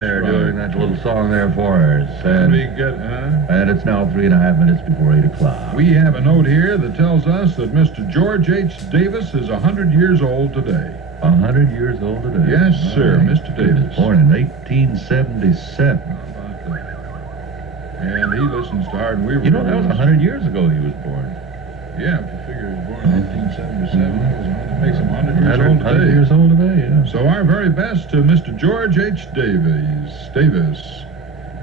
They're doing that little song there for us. And it's now 3.5 minutes before 8 o'clock. We have a note here that tells us that Mr. George H. Davis is 100 years old today. 100 years old today. Yes, sir, Mr. Davis. Born in 1877. And he listens to Hard and Weaver. You know, that was 100 years ago he was born. Yeah, if you figure he was born in 1877, that makes him 100 years old today. 100 years old today, yeah. So our very best to Mr. George H. Davis.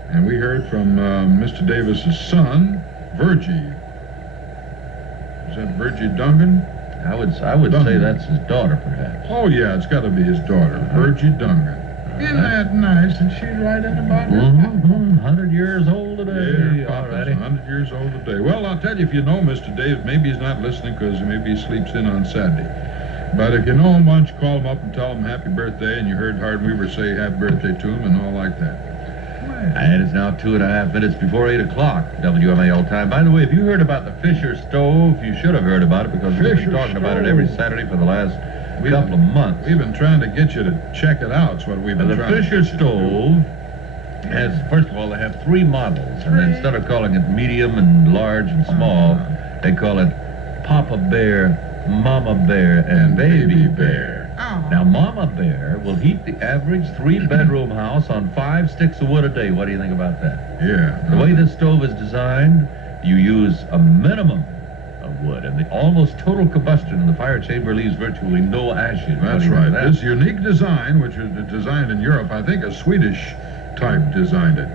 And we heard from Mr. Davis's son, Virgie. Is that Virgie Dungan? I would say that's his daughter, perhaps. Oh, yeah, it's got to be his daughter, Virgie Dungan. Isn't that nice? And she's right in about 100 years old today. Yeah, already. 100 years old today. Well, I'll tell you, if you know Mr. Davis, maybe he's not listening because maybe he sleeps in on Saturday. But if you know him, why don't you call him up and tell him happy birthday, and you heard Hard and Weaver say happy birthday to him and all like that. And it's now 2.5 minutes before 8 o'clock, WMAL time. By the way, if you heard about the Fisher stove, you should have heard about it because we've been talking about it every Saturday for the last couple of months. We've been trying to get you to check it out. That's what we've been trying to do. The Fisher stove has, first of all, they have 3 models. And instead of calling it medium and large and small, they call it Papa Bear, Mama Bear, and Baby Bear. Now, Mama Bear will heat the average 3-bedroom house on 5 sticks of wood a day. What do you think about that? Yeah. The way this stove is designed, you use a minimum of wood, and the almost total combustion in the fire chamber leaves virtually no ashes. That's right. This unique design, which was designed in Europe, I think a Swedish type designed it.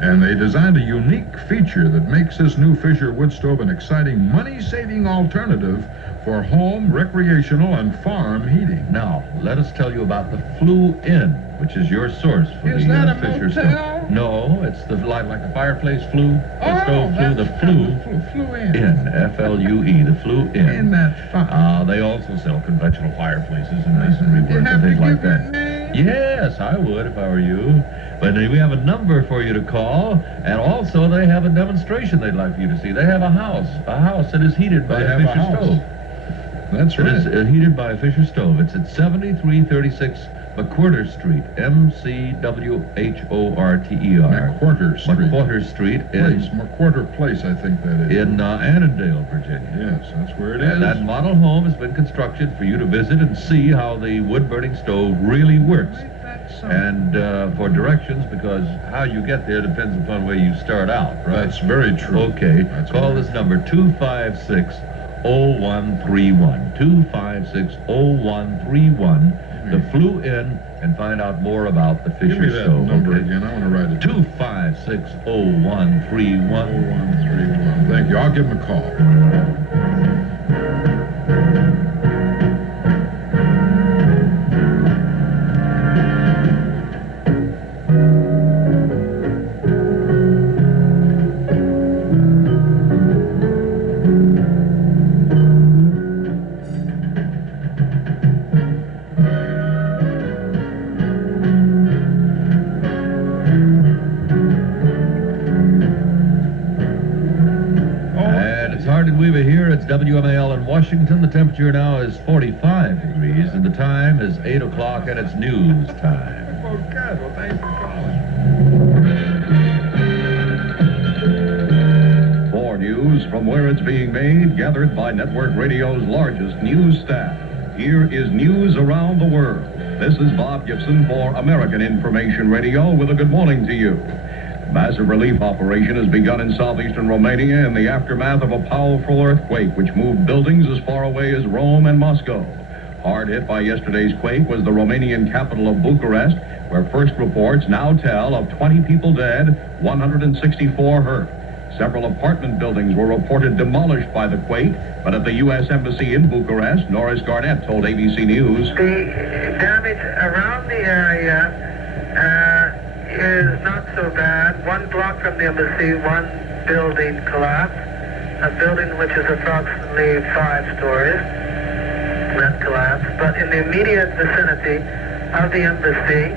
And they designed a unique feature that makes this new Fisher wood stove an exciting money-saving alternative for home, recreational, and farm heating. Now, let us tell you about the Flue Inn, which is your source for Is the that a Fisher motel? stove. No, it's the like the fireplace flue, the stove flue, the Flue Flue Inn. F-L-U-E, the Flue Inn. Isn't that fun? They also sell conventional fireplaces and masonry work and things like that. Yes, I would if I were you. But we have a number for you to call, and also they have a demonstration they'd like for you to see. They have a house that is heated by a Fisher stove. That's right. It is heated by a Fisher stove. It's at 7336 McWhorter Street, M-C-W-H-O-R-T-E-R. McWhorter Street. McWhorter Street. McWhorter Place, I think that is. In Annandale, Virginia. Yes, that's where it And is. that model home has been constructed for you to visit and see how the wood-burning stove really works. And for directions, because how you get there depends upon where you start out, right? That's very true. Okay. Call this number, 256-0131. 256-0131. The Flue Inn, and find out more about the Fisher Give me that stove. number again. I want to write it. 256-0131. 0131. Thank you. I'll give him a call. WMAL in Washington. The temperature now is 45 degrees, and the time is 8 o'clock, and it's news time. Oh, good. Well, thanks for calling. More news from where it's being made, gathered by Network Radio's largest news staff. Here is news around the world. This is Bob Gibson for American Information Radio with a good morning to you. Massive relief operation has begun in southeastern Romania in the aftermath of a powerful earthquake which moved buildings as far away as Rome and Moscow. Hard hit by yesterday's quake was the Romanian capital of Bucharest, where first reports now tell of 20 people dead, 164 hurt. Several apartment buildings were reported demolished by the quake, but at the U.S. Embassy in Bucharest, Norris Garnett told ABC News, the damage around the area is not so bad. 1 block from the embassy, 1 building collapsed. A building which is approximately 5 stories. That collapsed. But in the immediate vicinity of the embassy,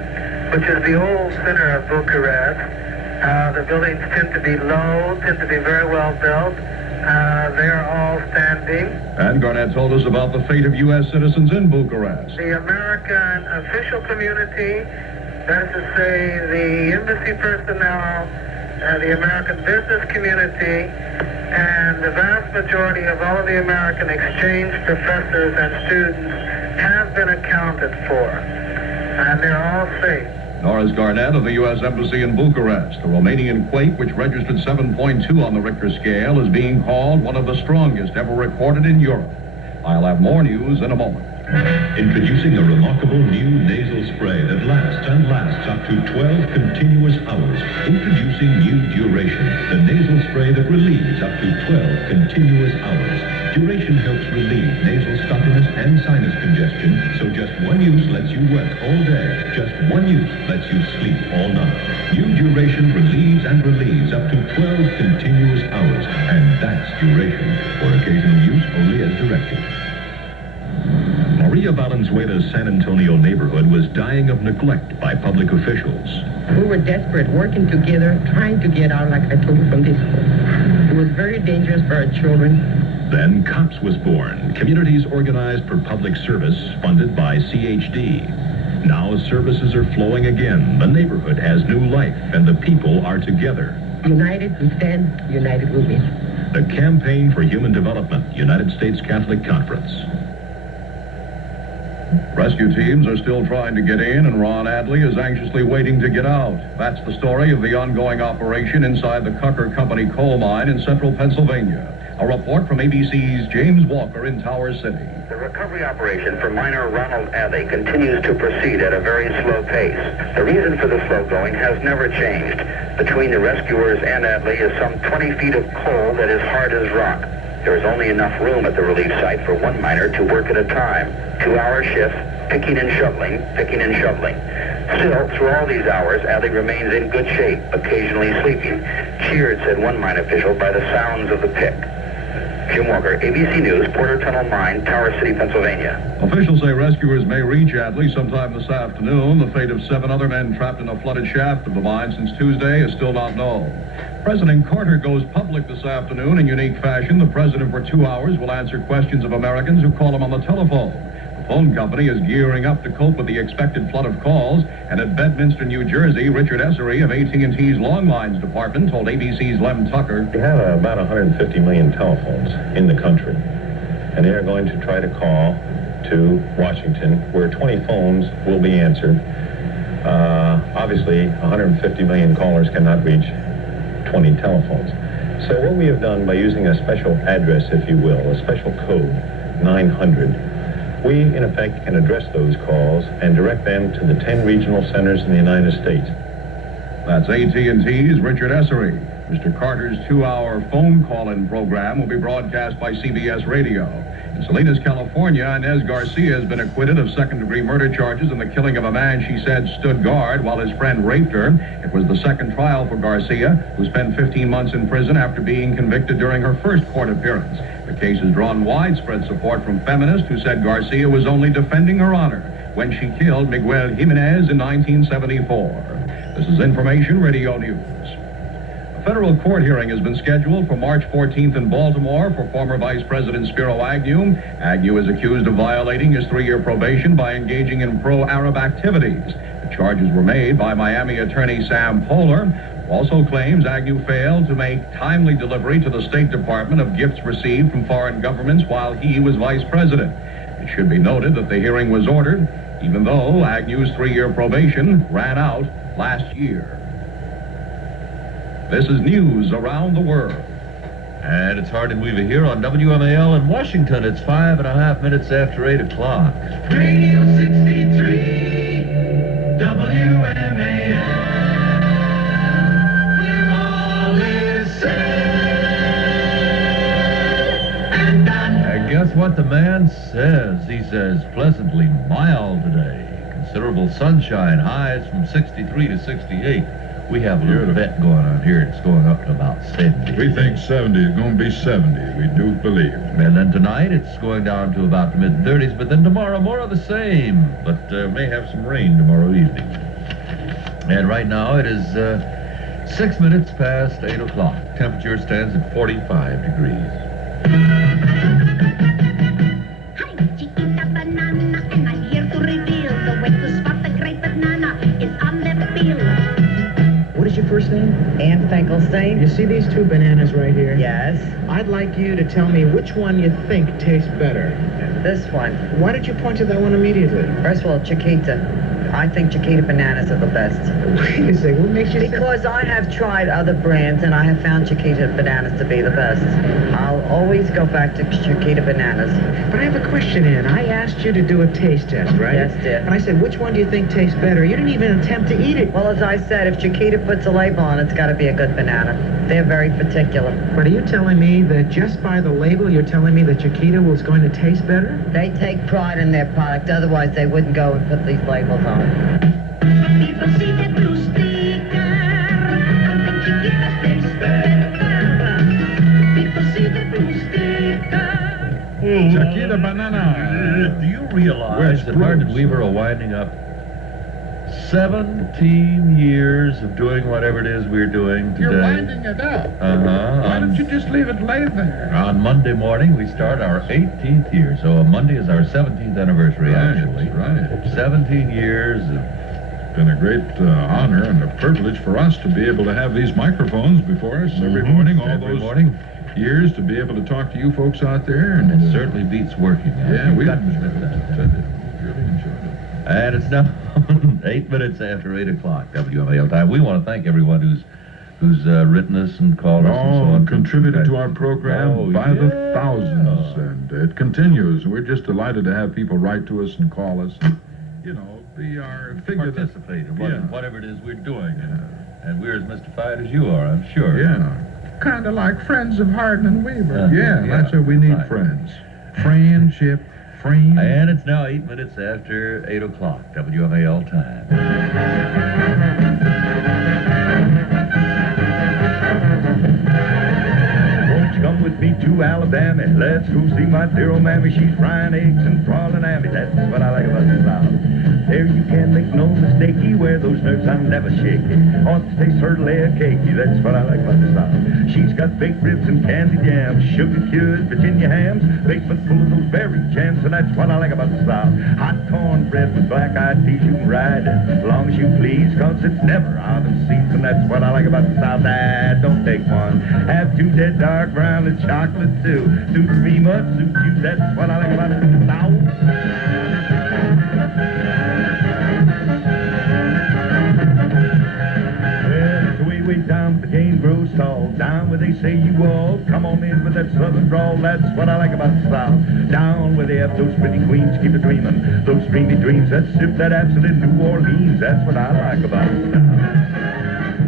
which is the old center of Bucharest, the buildings tend to be low, tend to be very well built. They are all standing. And Garnett told us about the fate of U.S. citizens in Bucharest. The American official community That is to say, the embassy personnel, the American business community, and the vast majority of all of the American exchange professors and students have been accounted for, and they're all safe. Norris Garnett of the U.S. Embassy in Bucharest. A Romanian quake which registered 7.2 on the Richter scale is being called one of the strongest ever recorded in Europe. I'll have more news in a moment. Introducing a remarkable new nasal spray that lasts and lasts up to 12 continuous hours. Introducing new Duration, the nasal spray that relieves up to 12 continuous hours. Duration helps relieve nasal stuffiness and sinus congestion, so just one use lets you work all day. Just one use lets you sleep all night. New Duration relieves and relieves up to 12 continuous hours, and that's Duration. For occasional use only as directed. Maria Valenzuela's San Antonio neighborhood was dying of neglect by public officials. We were desperate, working together, trying to get out, like I told you, from this school. It was very dangerous for our children. Then COPS was born, Communities Organized for Public Service, funded by CHD. Now services are flowing again. The neighborhood has new life, and the people are together. United we stand, united we win. The Campaign for Human Development, United States Catholic Conference. Rescue teams are still trying to get in, and Ron Adley is anxiously waiting to get out. That's the story of the ongoing operation inside the Cucker Company coal mine in central Pennsylvania. A report from ABC's James Walker in Tower City. The recovery operation for miner Ronald Adley continues to proceed at a very slow pace. The reason for the slow going has never changed. Between the rescuers and Adley is some 20 feet of coal that is hard as rock. There is only enough room at the relief site for one miner to work at a time. 2-hour shifts, picking and shoveling, picking and shoveling. Still, through all these hours, Adley remains in good shape, occasionally sleeping, cheered, said one mine official, by the sounds of the pick. Jim Walker, ABC News, Porter Tunnel Mine, Tower City, Pennsylvania. Officials say rescuers may reach Adley sometime this afternoon. The fate of 7 other men trapped in a flooded shaft of the mine since Tuesday is still not known. President Carter goes public this afternoon in unique fashion. The president for 2 hours will answer questions of Americans who call him on the telephone. The phone company is gearing up to cope with the expected flood of calls, and at Bedminster, New Jersey, Richard Essery of AT&T's Long Lines Department told ABC's Lem Tucker. We have about 150 million telephones in the country, and they are going to try to call to Washington, where 20 phones will be answered. Obviously, 150 million callers cannot reach 20 telephones. So what we have done by using a special address, if you will, a special code, 900, we, in effect, can address those calls and direct them to the 10 regional centers in the United States. That's AT&T's Richard Essery. Mr. Carter's 2-hour phone call-in program will be broadcast by CBS Radio. In Salinas, California, Inez Garcia has been acquitted of second-degree murder charges in the killing of a man she said stood guard while his friend raped her. It was the second trial for Garcia, who spent 15 months in prison after being convicted during her first court appearance. The case has drawn widespread support from feminists who said Garcia was only defending her honor when she killed Miguel Jimenez in 1974. This is Information Radio News. A federal court hearing has been scheduled for March 14th in Baltimore for former Vice President Spiro Agnew. Agnew is accused of violating his 3-year probation by engaging in pro-Arab activities. The charges were made by Miami attorney Sam Poehler, who also claims Agnew failed to make timely delivery to the State Department of gifts received from foreign governments while he was vice president. It should be noted that the hearing was ordered, even though Agnew's 3-year probation ran out last year. This is News Around the World. And it's Hardin Weaver here on WMAL in Washington. It's 5.5 minutes after 8 o'clock. Radio 63, WMAL. We're all listening and done. And guess what the man says? He says pleasantly mild today. Considerable sunshine, highs from 63 to 68. We have a little bet going on here. It's going up to about 70. We think 70 is going to be 70. We do believe. And then tonight, it's going down to about the mid-30s. But then tomorrow, more of the same. But may have some rain tomorrow evening. And right now, it is 6 minutes past 8 o'clock. Temperature stands at 45 degrees. Hi, Chiquita Banana, and I'm here to reveal the way to spot the great banana is on the is your first name? Ann Finkelstein? You see these two bananas right here? Yes. I'd like you to tell me which one you think tastes better. This one. Why did you point to that one immediately? First of all, Chiquita. I think Chiquita bananas are the best. Wait a second, what makes you think? Because I have tried other brands and I have found Chiquita bananas to be the best. I'll always go back to Chiquita bananas. But I have a question, Ann. I asked you to do a taste test, right? Yes, dear. And I said, which one do you think tastes better? You didn't even attempt to eat it. Well, as I said, if Chiquita puts a label on it, it's got to be a good banana. They're very particular. But are you telling me that just by the label, you're telling me that Chiquita was going to taste better? They take pride in their product. Otherwise, they wouldn't go and put these labels on it. People see the blue sticker and think Chiquita tastes better. People see the blue sticker. Chiquita banana. Do you realize that Hart and Weaver are winding up 17 years of doing whatever it is we're doing today? You're winding it up. Why don't you just leave it lay there? On Monday morning, we start our 18th year. So Monday is our 17th anniversary, actually. Right. 17 years of... It's been a great honor and a privilege for us to be able to have these microphones before us every morning, all every those morning. years, to be able to talk to you folks out there. And It certainly beats working. yeah, we've got to admit that. really enjoyed it. And it's now 8 minutes after 8 o'clock, WMAL time. We want to thank everyone who's written us and called us and so on. Contributed to our program by the yeah. thousands, and it continues. We're just delighted to have people write to us and call us, and, be our figure that Participate in whatever it is we're doing. And we're as mystified as you are, I'm sure. Yeah. Kind of like friends of Hardin and Weaver. Yeah, that's what we need, Right. friends. Friendship, friends. And it's now 8 minutes after 8 o'clock, WMAL time. Come with me to Alabama. Let's go see my dear old mammy. She's frying eggs and prawling at me. That's what I like about the South. There you can make no mistake. Where those nerves I'm never shaky. On the steak, her leg cakey. That's what I like about the South. She's got baked ribs and candy jams, sugar cured Virginia hams, basement full of those berry jams, and that's what I like about the South. Hot cornbread with black-eyed peas, you can ride it as long as you please, 'cause it's never out of season. That's what I like about the South. Don't take one. Have two dead dark brown and chocolate too. Suits me much, suits you. That's what I like about the South. Way down the game grows tall, down where they say you all come on in with that southern drawl. That's what I like about the South. Down where they have those pretty queens keep it dreaming, those dreamy dreams that sip that absolute New Orleans. That's what I like about the South.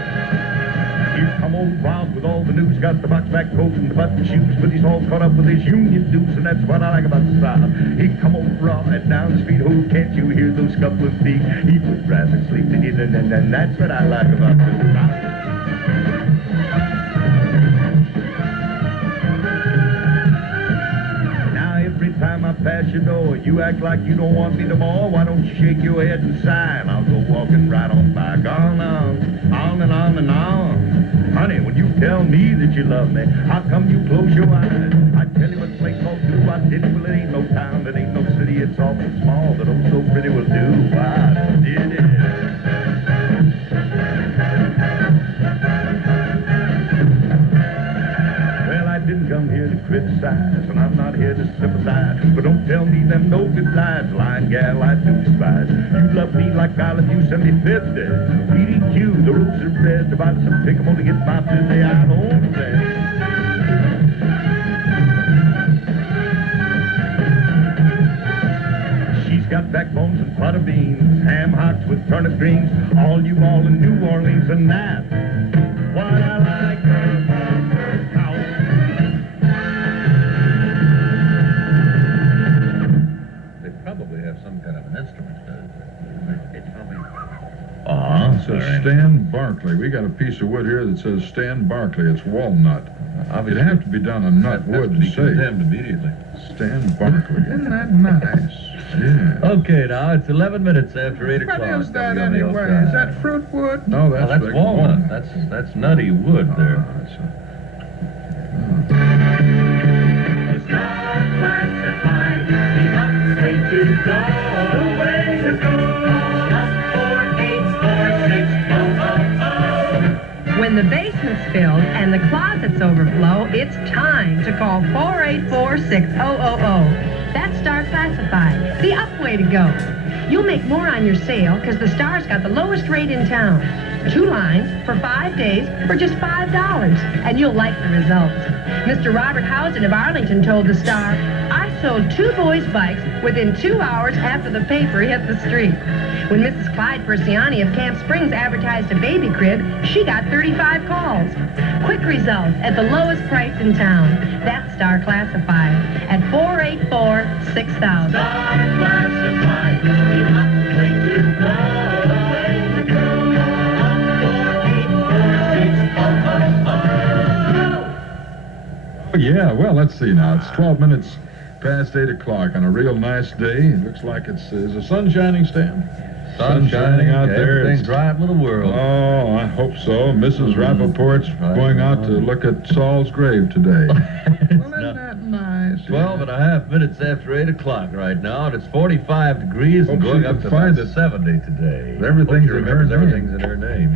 Here come old Bob with all the news, got the box back coat and the button shoes, but he's all caught up with his union dues, and that's what I like about the South. Here come old Rod down the street, oh, can't you hear those couple of feet? He would rather sleep than eat, and that's what I like about the South. Now every time I pass your door, you act like you don't want me no more. Why don't you shake your head and sigh, and I'll go walking right on by. Gone on and on and on. Honey, when you tell me that you love me, how come you close your eyes? I tell you what place called do. I did it, well, it ain't no town, it ain't no city, it's awful small, but oh, so pretty will do. I did it. Well, I didn't come here to criticize, and I'm not here to sympathize, but don't tell me them no good lies, lying gal, I do despise. You love me like I love you, 75th day. PDQ, the rules are red, divide us and pick 'em on to get my today, I don't think. She's got backbones and butter beans, ham hocks with turnip greens, all you all in New Orleans, and that what I like about the South. They probably have some kind of an instrument. It's probably... It says Stan Barkley. We got a piece of wood here that says Stan Barkley. It's walnut. It'd have to be done on nut wood to say. Condemned immediately. Stan Barkley. Isn't that nice? Yeah. Okay, now it's 11 minutes after 8 o'clock. What is that WMAL anyway? time. Is that fruit wood? No, Oh, that's, that's like walnut. That's nutty wood there. It's not classified. He must say to go away. When the basement's filled and the closets overflow, it's time to call 484-6000. That's Star Classified, the up way to go. You'll make more on your sale because the Star's got the lowest rate in town. 2 lines for 5 days for just $5, and you'll like the results. Mr. Robert Housen of Arlington told the Star, I sold 2 boys' bikes within 2 hours after the paper hit the street. When Mrs. Clyde Persiani of Camp Springs advertised a baby crib, she got 35 calls. Quick results at the lowest price in town. That's Star Classified at 484-6000. Star Classified, the up way to go. Yeah, well, let's see now. It's 12 minutes past 8 o'clock on a real nice day. It looks like is the sun shining, Stan? Sun shining out there. Everything's right with the world. Oh, I hope so. Mrs. Rappaport's going out to look at Saul's grave today. Well, isn't that nice? 12 and a half minutes after 8 o'clock right now, and it's 45 degrees and Hope going she up can to find about it. 70 today. Everything's Hope she in her remembers name. everything's in her name.